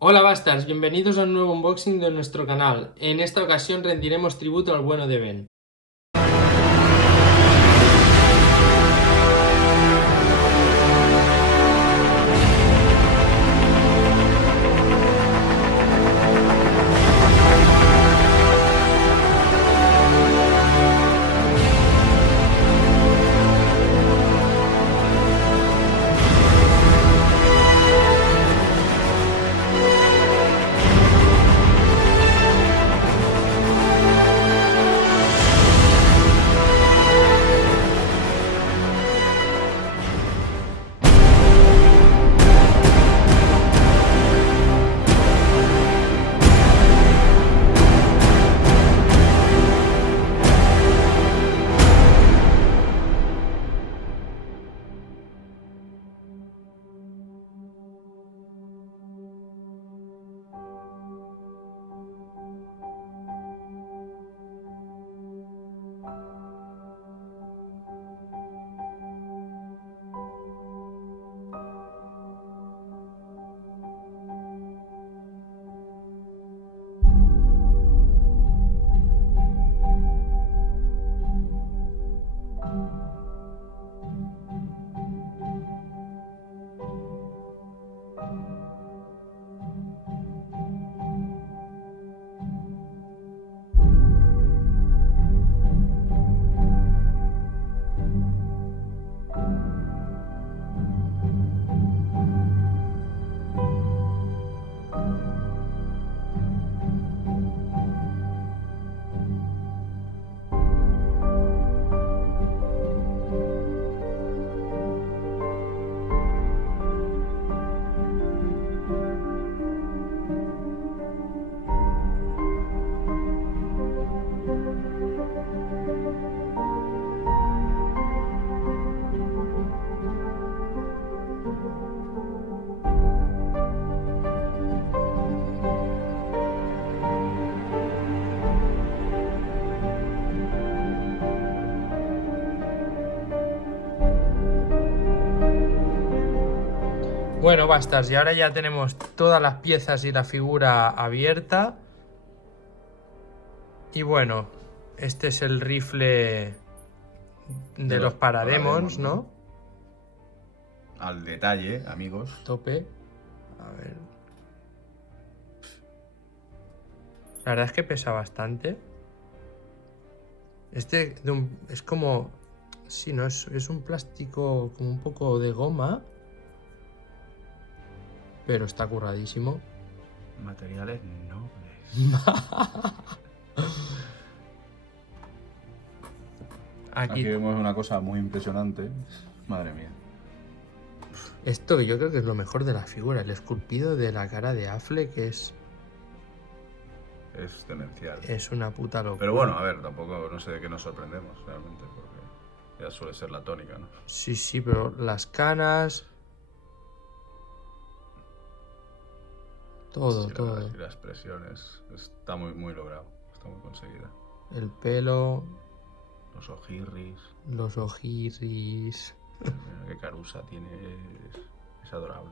Hola Bastards, bienvenidos a un nuevo unboxing de nuestro canal. En esta ocasión rendiremos tributo al bueno de Ben. Bueno Bastards, y ahora ya tenemos todas las piezas y la figura abierta. Y bueno, este es el rifle de los Parademons, ¿no? Al detalle, amigos. Tope. A ver. La verdad es que pesa bastante. Este es como... Sí, no, es un plástico como un poco de goma. Pero está curradísimo. Materiales nobles. Aquí vemos una cosa muy impresionante. Madre mía. Esto yo creo que es lo mejor de la figura. El esculpido de la cara de Affleck es demencial. Es una puta locura. Pero bueno, a ver, tampoco no sé de qué nos sorprendemos realmente, porque ya suele ser la tónica, ¿no? Sí, sí, pero las canas... Todo, sí, todo. Y la expresión está muy logrado, está muy conseguida. El pelo... Los ojirris. Los ojirris... Mira qué carusa tiene, es adorable.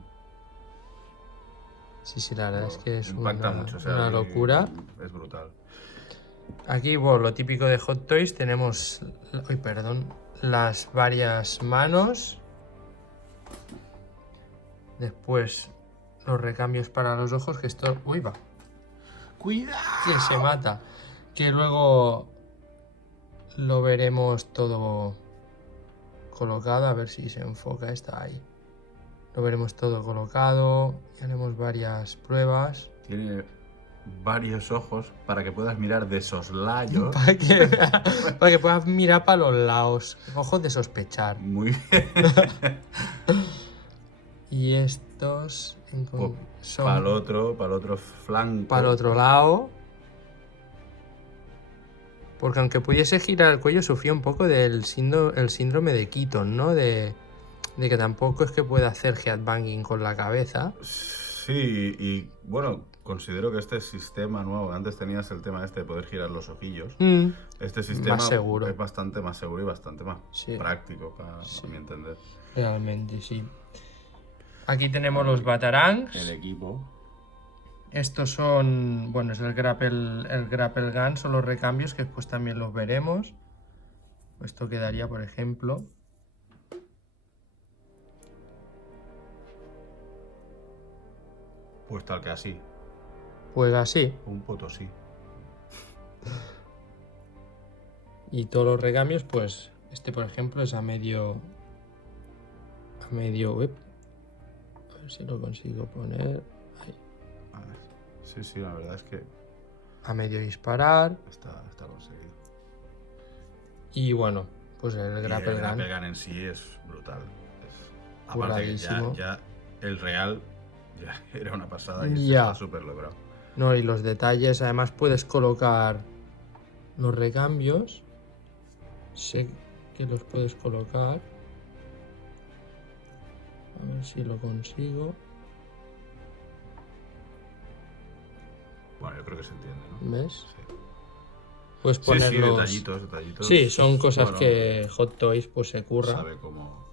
Sí, sí, la verdad es que es impacta mucho, o sea, una locura. Es brutal. Aquí, bueno, lo típico de Hot Toys, tenemos... Uy, perdón. Las varias manos. Después los recambios para los ojos, que esto... Uy, va. ¡Cuidado! Que se mata. Que luego lo veremos todo colocado. A ver si se enfoca. Está ahí. Lo veremos todo colocado. Y haremos varias pruebas. Tiene varios ojos para que puedas mirar de soslayo. Para que puedas mirar para los lados. Ojos de sospechar. Muy bien. Y estos son para el otro flanco. Para el otro lado. Porque aunque pudiese girar el cuello, sufría un poco del síndrome de Keaton, ¿no? De que tampoco es que pueda hacer headbanging con la cabeza. Sí, y bueno, considero que este sistema nuevo, antes tenías el tema este de poder girar los ojillos, este sistema seguro. Es bastante más seguro y bastante más práctico, para mi entender. Realmente, sí. Aquí tenemos los Batarangs. El equipo. Estos son, bueno, es el grapple gun, son los recambios que después también los veremos. Esto quedaría, por ejemplo, Pues tal que así. pues así. Un potosí. Y todos los recambios, pues este, por ejemplo, es a medio whip. A ver si lo consigo poner. Ahí. A ver. Sí, la verdad es que A medio disparar. está conseguido. Y bueno, pues el Y grapple el gun. grapple gun en sí es brutal. Aparte que Curradísimo. ya el real ya era una pasada y este Ya. está súper logrado. No, y los detalles, además puedes colocar los recambios. Sé que los puedes colocar. A ver si lo consigo. Bueno, yo creo que se entiende, ¿no? ¿Ves? Sí. Puedes ponerlos. Sí, detallitos. Sí, son cosas Bueno, que Hot Toys pues se curra. sabe cómo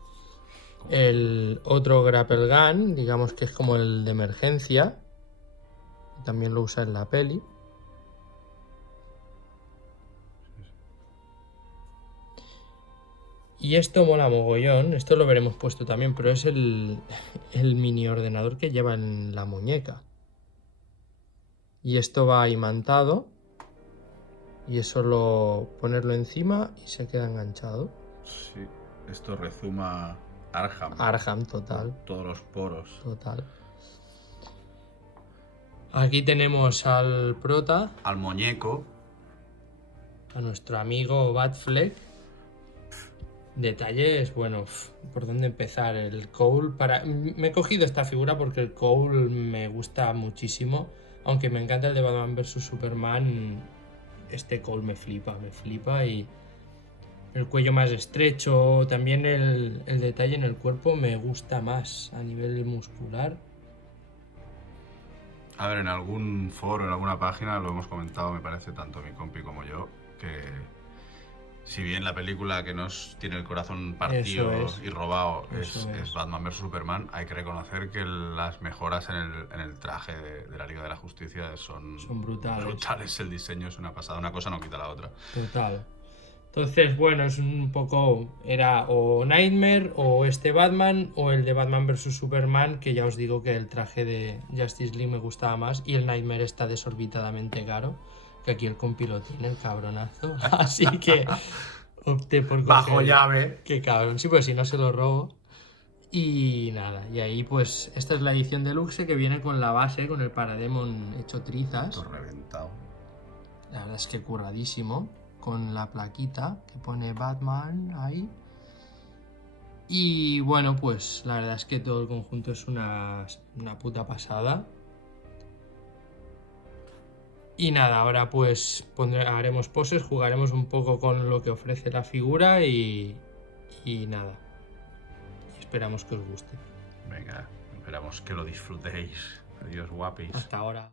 El otro grapple gun, digamos que es como el de emergencia. También lo usa en la peli. Y esto mola mogollón, esto lo veremos puesto también, pero es el mini ordenador que lleva en la muñeca. Y esto va imantado. Y es solo ponerlo encima y se queda enganchado. Sí, esto rezuma Arkham. Arkham total. Todos los poros. Total. Aquí tenemos al prota. Al muñeco. A nuestro amigo Batfleck. Detalles, bueno, ¿por dónde empezar? El Cole me he cogido esta figura porque el Cole me gusta muchísimo. Aunque me encanta el de Batman vs Superman, este Cole me flipa y el cuello más estrecho, también el detalle en el cuerpo me gusta más a nivel muscular. A ver, en algún foro, en alguna página lo hemos comentado, me parece, tanto mi compi como yo, que si bien la película que nos tiene el corazón partido y robado es Batman vs Superman, hay que reconocer que las mejoras en el traje de la Liga de la Justicia son brutales. El diseño es una pasada, una cosa no quita la otra. Total. Entonces, bueno, es un poco, era o Nightmare o este Batman o el de Batman vs Superman, que ya os digo que el traje de Justice League me gustaba más y el Nightmare está desorbitadamente caro, que aquí el compi lo tiene, el cabronazo, así que opté por coger... Bajo llave. Qué cabrón, sí, pues si no se lo robo. Y nada, y ahí pues esta es la edición deluxe que viene con la base, con el Parademon hecho trizas. Todo reventado. La verdad es que curradísimo. Con la plaquita que pone Batman ahí. Y bueno, pues la verdad es que todo el conjunto es una puta pasada. Y nada, ahora pues haremos poses, jugaremos un poco con lo que ofrece la figura y nada. Y esperamos que os guste. Venga, esperamos que lo disfrutéis. Adiós, guapis. Hasta ahora.